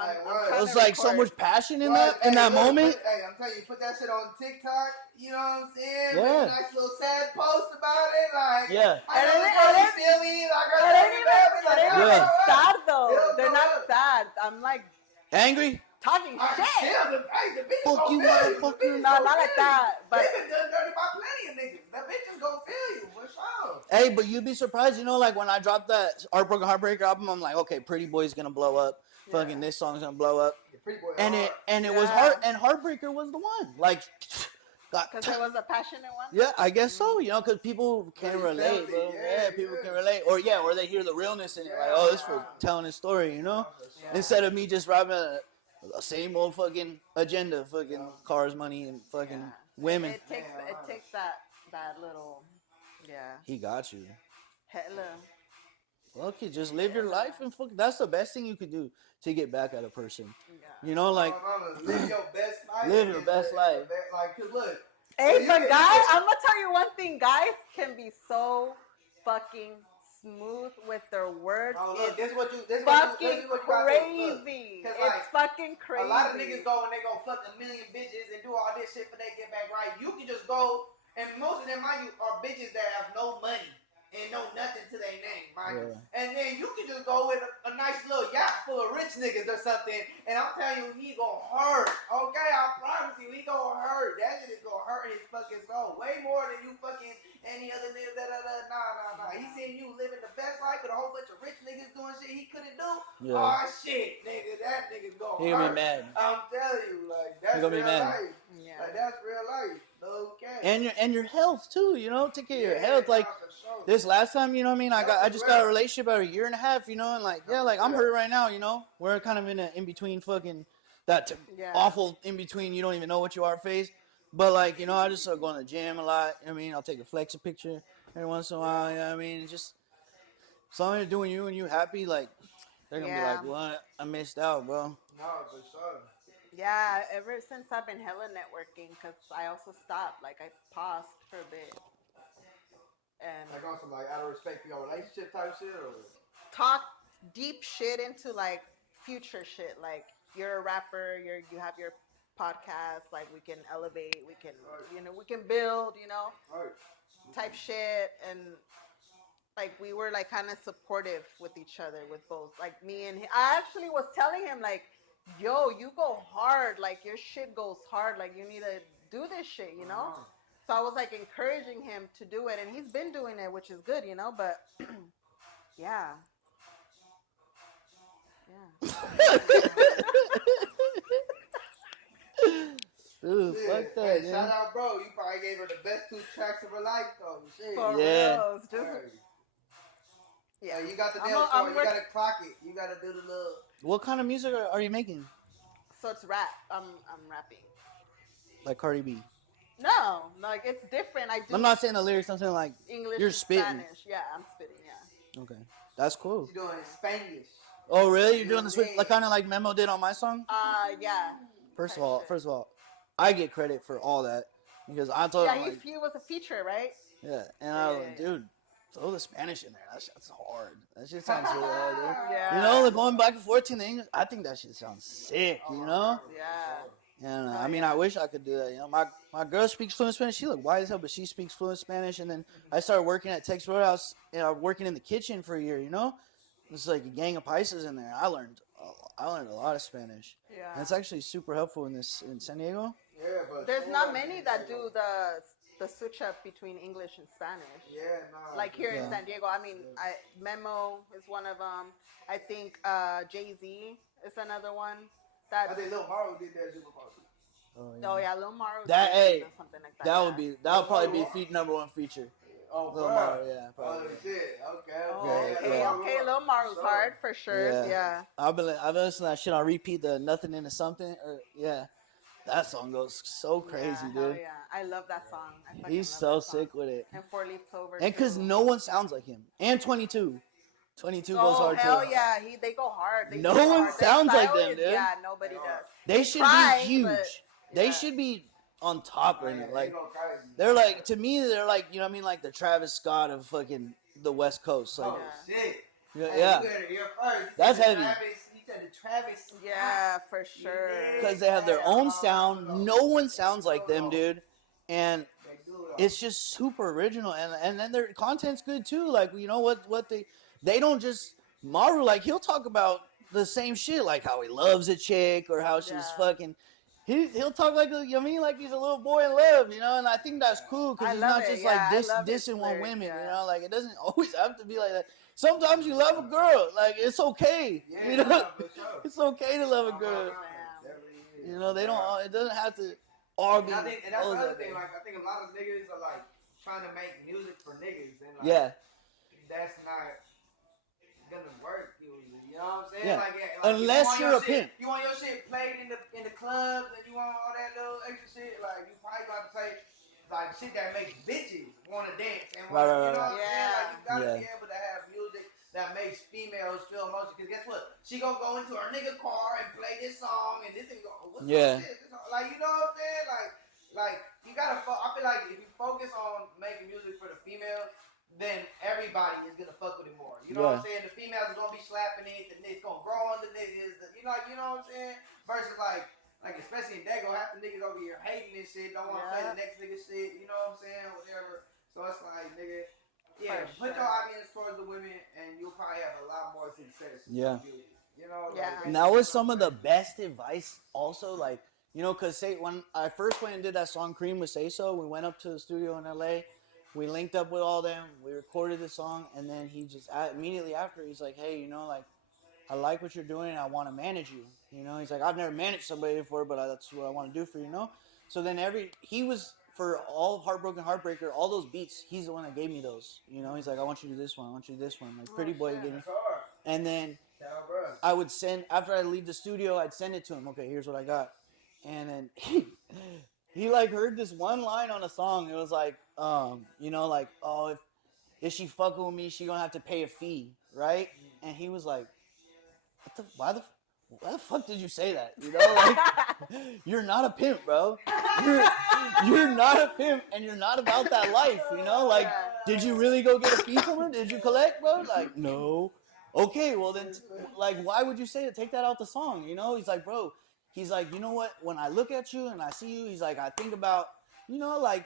There's like so much passion in that moment. Hey, I'm telling you, put that shit on TikTok. You know what I'm saying? Yeah. Make a nice little sad post about it. Like, yeah. I know it's still me. Like, it ain't even sad though. They're not sad. I'm like angry. Talking shit. The bitch Fuck you, motherfucker. No, not like that. But they been done dirty by plenty of niggas. That bitch is gonna feel you for sure. Hey, but you'd be surprised, you know, like when I dropped that Heartbroken Heartbreaker album, I'm like, okay, Pretty Boy's gonna blow up. Yeah. Fucking this song's gonna blow up. It was hard, and Heartbreaker was the one. Like, because it was a passionate one. Yeah, I guess so. You know, because people can relate, bro. Yeah, people can relate, or they hear the realness in it. Like, oh, this for telling his story, you know, instead of me just rapping the same old fucking agenda, fucking cars, money, and fucking women. It takes that little, He got you. Hella. Fuck it, just live your life and fuck. That's the best thing you could do to get back at a person. Yeah. You know, like live your best life. Live your best life. Like, cause look. Hey, but guys, I'm gonna tell you one thing. Guys can be so fucking smooth with their words. Oh, look, this what you fucking crazy. It's fucking crazy. A lot of niggas go and they go fuck a million bitches and do all this shit for they get back right. You can just go, and most of them, mind you, are bitches that have no money and know nothing to their name, mind you. And then you can just go with a nice little yacht full of rich niggas or something, and I'm telling you, he gonna hurt. Okay, I promise you, he gonna hurt. That shit is gonna hurt his fucking soul way more than you fucking any other nigga. Nah. He seen you living the best life with a whole bunch of rich niggas doing shit he couldn't do. Yeah. Oh shit, nigga, that nigga's gonna hurt. He gonna be mad. I'm telling you, like that's real life. Yeah. Like that's real life. Okay. And your health too, you know, take care of your health. Like this last time, you know what I mean? I just got a relationship about a year and a half, you know, and like like I'm hurt right now, you know. We're kind of in between fucking that awful in between you don't even know what you are phase. But like, you know, I just go in the gym a lot. I mean, I'll take a flexing picture every once in a while, you know what I mean? It's just as long as you're doing you and you happy, like they're gonna be like, what? I missed out, bro. No, for sure. Yeah, ever since I've been hella networking, because I also stopped, like I paused for a bit. And like on some like out of respect for your relationship type shit, or talk deep shit into like future shit. Like you're a rapper, you have your podcast, like we can elevate, we can we can build, type shit. And like we were like kind of supportive with each other, with both like me and him. I actually was telling him like, yo, you go hard, like your shit goes hard, like you need to do this shit, you know? So I was like encouraging him to do it, and he's been doing it, which is good, you know, but yeah. Dude, fuck that, hey, shout out, bro. You probably gave her the best 2 tracks of her life, though. Shit. For real. Just, yeah, you got the nails for it. You gotta clock it. You gotta do the little. What kind of music are you making? So it's rap. I'm rapping. Like Cardi B. No, like it's different. I'm not saying the lyrics. I'm saying like English, you're spitting. Spanish. Yeah, I'm spitting. Yeah. Okay, that's cool. You're doing Spanglish. Oh really? You're doing the switch, like kind of like Memo did on my song? Yeah. First of all, I get credit for all that because I told him. Yeah, he was a feature, right? Yeah, and I was like, dude, throw the Spanish in there. That's hard. That shit sounds really hard, dude. Yeah. You know, like going back and forth to the English, I think that shit sounds sick, you know? Yeah. And I mean, I wish I could do that. You know, my girl speaks fluent Spanish. She look white as hell, but she speaks fluent Spanish. And then I started working at Texas Roadhouse, working in the kitchen for a year. You know, it's like a gang of paisas in there. I learned a lot of Spanish. Yeah. And it's actually super helpful in San Diego. Yeah, but there's not many that do the switch up between English and Spanish. Yeah, no. Like here in San Diego, I mean, Memo is one of them. I think Jay-Z is another one. I think Lil Mario did that Super Bowl. Oh yeah, Lil Mario. Something like that. That would probably be number one feature. Oh, Lil Mario, yeah, probably. Oh shit. Okay. Okay. Lil Mario's hard for sure. Yeah. I've been listening to that shit on repeat. The Nothing Into Something. That song goes so crazy, dude. Yeah, I love that song. He's so sick with it. And 4-Leaf Clover. And because no one sounds like him. And 22. 22 goes hard too. Hell yeah, they go hard. No one sounds like them, dude. Yeah, nobody does. They should be huge. They should be on top right now. Like they're like, to me, they're like, you know what I mean, like the Travis Scott of fucking the West Coast. Like, shit. Yeah. That's heavy. You said the Travis. Yeah, for sure. Because they have their own sound. No one sounds like them, dude. And it's just super original. And then their content's good too. Like, you know what they don't just Maru, like he'll talk about the same shit, like how he loves a chick or how she's fucking. He'll talk like you know what I mean, like he's a little boy in love, you know. And I think that's cool because he's not just like dissing one women, you know. Like it doesn't always have to be like that. Sometimes you love a girl, like it's okay, you know. It's okay to love a girl. You know, they don't. It doesn't have to all be. And that's the other thing. Like I think a lot of niggas are like trying to make music for niggas, and like that's not gonna work usually. You know what I'm saying? Yeah. Like unless you're a pimp. You want your shit played in the clubs, and you want all that little extra shit. Like you probably got to play like shit that makes bitches want to dance and you know what I'm saying? Like you gotta be able to have music that makes females feel emotion. Because guess what? She gonna go into her nigga car and play this song, and this thing go, what's this? Like you know what I'm saying? Like you gotta. I feel like if you focus on making music for the females, then everybody is gonna fuck with it more. You know what I'm saying? The females are gonna be slapping it, the niggas gonna grow on the niggas. You know what I'm saying? Versus like especially in Dago, half the niggas over here hating this shit, don't wanna play the next nigga shit. You know what I'm saying? Whatever. So it's like, nigga, put your audience towards the women, and you'll probably have a lot more success. You know? And that was some of the best advice. Also, like you know, cause when I first went and did that song "Cream" with Say So, we went up to the studio in LA. We linked up with all them. We recorded the song, and then he just immediately after he's like, "Hey, you know, like I like what you're doing, and I want to manage you." You know, he's like, "I've never managed somebody before, but that's what I want to do for you." You know, so then he was for all of Heartbroken Heartbreaker, all those beats. He's the one that gave me those. You know, he's like, "I want you to do this one. I want you to do this one." Like Pretty Boy gave me. And then I would send after I leave the studio, I'd send it to him. Okay, here's what I got, and then he like heard this one line on a song. It was like, you know, like, oh, if she fucking with me, she gonna have to pay a fee, right? And he was like, why the fuck did you say that? You know, like, you're not a pimp, bro. You're not a pimp, and you're not about that life, you know? Like, did you really go get a fee from her? Did you collect, bro? Like, no. Okay, well then, like, why would you say to take that out the song? You know, he's like, bro. He's like, you know what? When I look at you and I see you, he's like, I think about, you know, like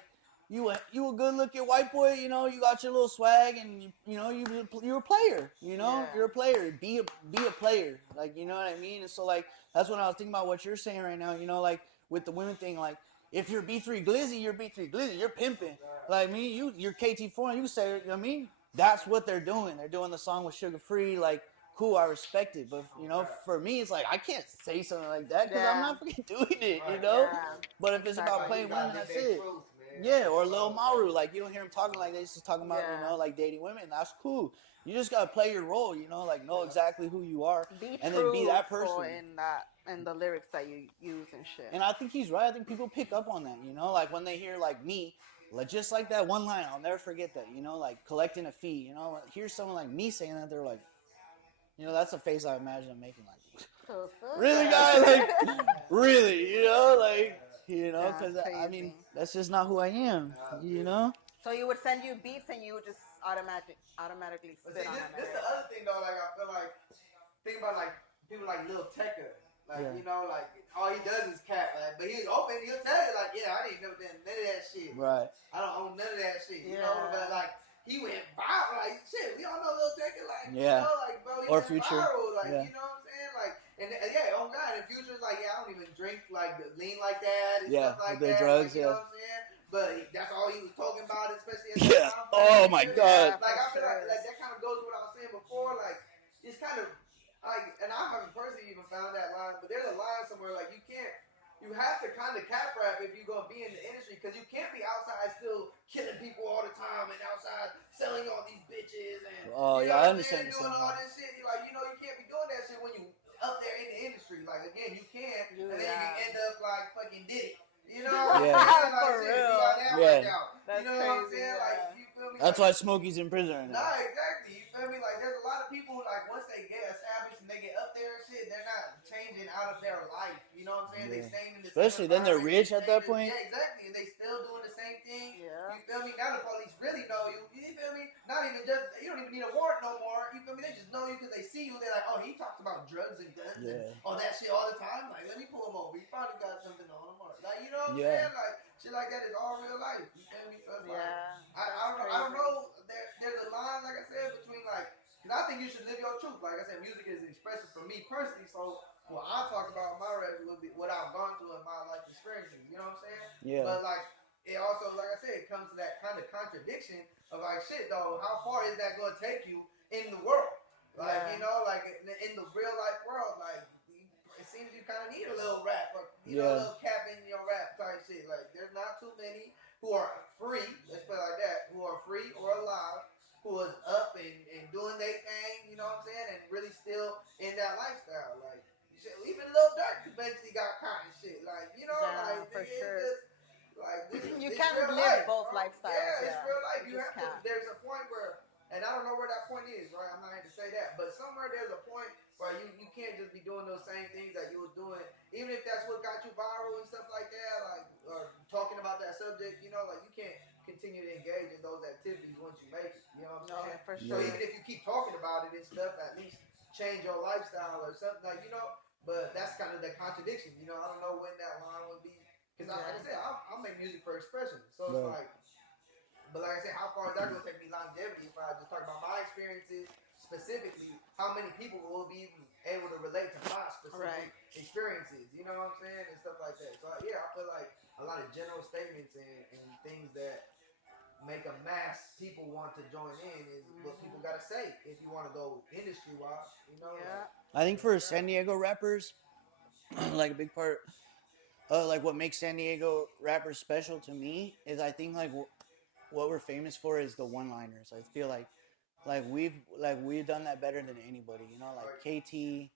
you a good looking white boy. You know, you got your little swag, and you're a player. You know, you're a player. Be a player. Like, you know what I mean? And so like that's what I was thinking about what you're saying right now. You know, like with the women thing, like if you're B3 Glizzy, you're B3 Glizzy. You're pimping. Like me, you're KT4, and you can say, you know what I mean? That's what they're doing. They're doing the song with Sugar Free, like. Cool, I respect it, but you know, for me, it's like I can't say something like that because I'm not fucking doing it, you know. But if it's about playing women, that's it. Yeah, or Lil Maru, like you don't hear him talking like this. He's talking about you know, like dating women. That's cool. You just gotta play your role, you know, like know exactly who you are, and then be that person. In the lyrics that you use and shit. And I think he's right. I think people pick up on that, you know, like when they hear like me. Like just like that one line, I'll never forget that. You know, like collecting a fee. You know, hear someone like me saying that, they're like. You know, that's a face I imagine I'm making. Like, really, guy? Like, really? You know, like, you know, because I mean, that's just not who I am. You know. So you would send you beats and you would just automatically spit on him. This is the other thing though. Like I feel like think about like people like Lil Tecca. Like you know, like all he does is cap. Like, but he's open. He'll tell you like, yeah, I ain't never done none of that shit. Right. I don't own none of that shit. You know, but like he went viral. Like shit, we all know Lil Tecca. Like you know, like bro, he went Future. viral. Like you know what I'm saying? Like and yeah, oh god, and Future's like, yeah, I don't even drink like lean like that and stuff like that. Drugs, like, you know what I'm saying? But that's all he was talking about, especially at that time. Oh my god. Like I feel like that kind of goes with what I was saying before. Like it's kind of like, and I haven't personally even found that line, but there's a line somewhere like you have to kind of cap rap if you're gonna be in the industry, because you can't be outside still killing people all the time and outside selling all these bitches and I understand doing all this shit. You're like, you know, you can't be doing that shit when you up there in the industry. Like again, you can, and then you can end up like fucking Diddy. You know what I'm saying? Like, for real. You know what I'm saying? Like, you feel me? That's why Smokey's in prison right now. Nah, exactly. You feel me? Like, there's a lot of people, like, once they get established and they get up there and shit, they're not changing out of their life. You know what I'm saying? They staying in the especially then they're rich at that point. Yeah, exactly. And they still doing the same thing. Yeah. You feel me? Now the police really know you. You feel me? Not even just, you don't even need a warrant no more. You feel me? They just know you because they see you. They're like, oh, he talks about drugs and guns and all that shit all the time. Like, let me pull him over. He probably got something on him. Like, you know what I'm saying? Like, shit like that is all real life. You feel me? So it's like, I don't know. There's a line, like I said, between like, because I think you should live your truth. Like I said, music is expressive for me personally. So what I talk about in my rap will be what I've gone through in my life experiences. You know what I'm saying? Yeah. But like, it also, like I said, it comes to that kind of contradiction of like, shit though, how far is that going to take you in the world? Like, you know, like in the real life world, like, it seems you kind of need a little rap or, you know, a little cap in your rap type shit. Like, there's not too many who are free, let's put it like that, who are free or alive, who is up and doing their thing, you know what I'm saying, and really still in that lifestyle. Like, shit, even Lil Durk eventually got caught and shit. Like, you know, like, for sure. You can't live life, both lifestyles. Yeah, it's real life. You have to, can't. there's a point where, and I don't know where that point is, right? I'm not here to say that, but somewhere there's a point where you can't just be doing those same things that you was doing, even if that's what got you viral and stuff like that, like, or talking about that subject, you know, like, you can't continue to engage in those activities once you make it, you know what I'm saying? For So sure. even if you keep talking about it and stuff, at least change your lifestyle or something, like, you know, but that's kind of the contradiction, you know, I don't know when that line would be, because like I said, I make music for expression, so it's like, but like I said, how far is that going to take me longevity if I just talk about my experiences specifically? How many people will be able to relate to my specific experiences? You know what I'm saying? And stuff like that. So yeah, I feel like a lot of general statements and things that make a mass people want to join in is what people got to say if you want to go industry-wise. You know? Yeah. I think for San Diego rappers, like a big part, like what makes San Diego rappers special to me is I think like what we're famous for is the one-liners. I feel like we've done that better than anybody. You know, like KT, you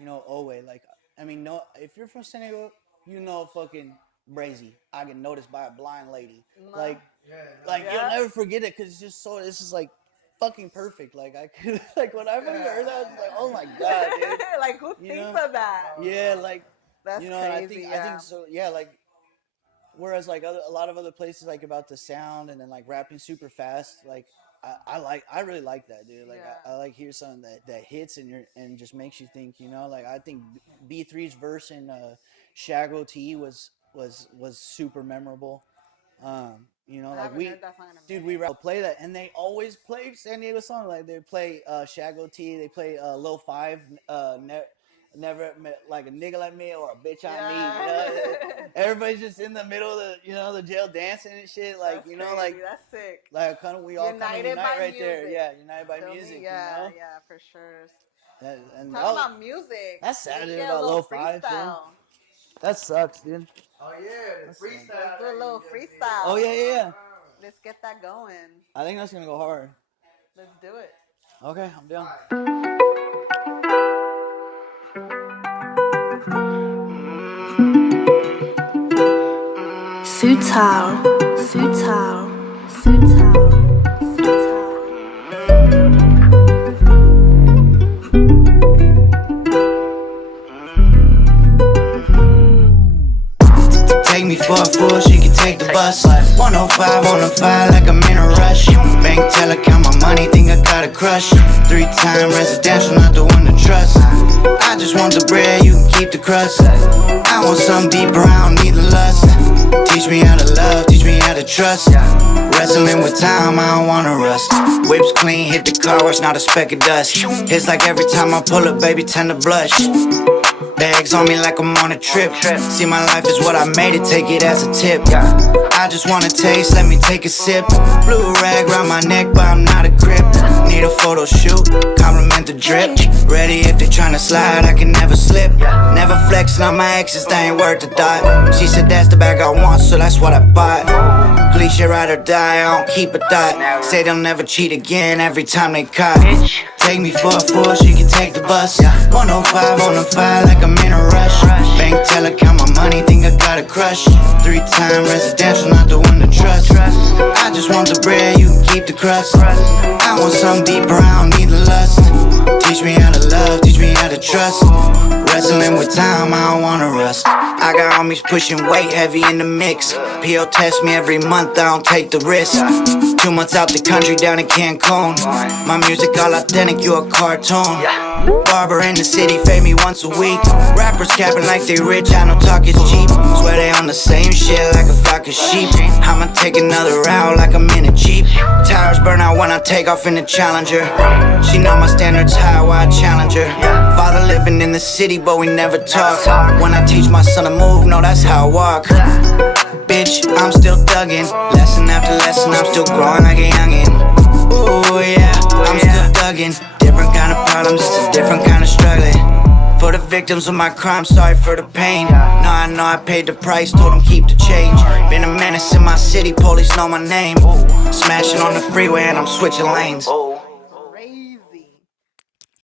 know, Owe. Like, I mean, no, if you're from San Diego, you know, fucking Brazy. I get noticed by a blind lady. Like, you'll never forget it because it's just so. This is like fucking perfect. Like I could, like when I first heard that, I was like, oh my god, dude. Like who thinks of that? Yeah, like that's you know, crazy. I think so. Yeah, like. Whereas like a lot of other places like about the sound and then like rapping super fast, like I really like that, dude. Like I like hear something that hits and just makes you think, you know. Like I think B3's verse in Shago T was super memorable. You know, like we play that, and they always play San Diego songs. Like they play Shago T, they play Lil 5, never met like a nigga like me or a bitch I need. You know? Everybody's just in the middle of the, you know, the jail dancing and shit. Like, that's crazy. Like that's sick. Like kind of we all kind of unite right music. There. Yeah, united by music. Yeah, you know? Yeah, for sure. And talking about music. That's sad about Lil 5 too. That sucks, dude. Oh yeah, the freestyle. Let's do a little freestyle. Oh yeah. Let's get that going. I think that's gonna go hard. Let's do it. Okay, I'm down. Futile. Take me for a fool, she can take the bus. 105 on the 5 like I'm in a rush. Bank teller, count my money, think I got a crush. 3-time residential, not the one to trust. I just want the bread, you can keep the crust. I want something deeper, I don't need the lust. Teach me how to love, teach me how to trust. Wrestling with time, I don't wanna rust. Whips clean, hit the car wash, not a speck of dust. It's like every time I pull up, baby, tend to blush. Bags on me like I'm on a trip. See, my life is what I made it, take it as a tip. I just wanna taste, let me take a sip. Blue rag round my neck, but I'm not a crip. Need a photo shoot, compliment the drip. Ready if they tryna slide, I can never slip. Never flexing on my exes, they ain't worth a dot. She said that's the bag I want, so that's what I bought. Cliche ride or die, I don't keep a thought. Say they'll never cheat again every time they caught. Take me for a fool, she can take the bus. 105 on the 5 like I'm in a rush. Bank teller, count my money, think I got a crush. 3-time residential, not the one to trust. I just want the bread, you can keep the crust. I want something deeper, I don't need the lust. Teach me how to love, teach me how to trust. Wrestling with time, I don't wanna rust. I got homies pushing weight heavy in the mix. PO test me every month, I don't take the risk. 2 months out the country down in Cancun. My music all authentic, you a cartoon. Barber in the city, pay me once a week. Rappers capping like they rich, I know talk is cheap. Swear they on the same shit like a flock of sheep. I'ma take another route like I'm in a Jeep. Tires burn out when I take off in the Challenger. She know my standards high, why I challenge her. Father living in the city, but we never talk. When I teach my son to move, no, that's how I walk. Bitch, I'm still thuggin'. Lesson after lesson, I'm still growing like a youngin'. Ooh, yeah, I'm still thuggin'. Different kind of problems, it's a different kind of struggling. For the victims of my crime, sorry for the pain. Now I know I paid the price, told them keep the change. Been a menace in my city, police know my name. Smashing on the freeway and I'm switching lanes.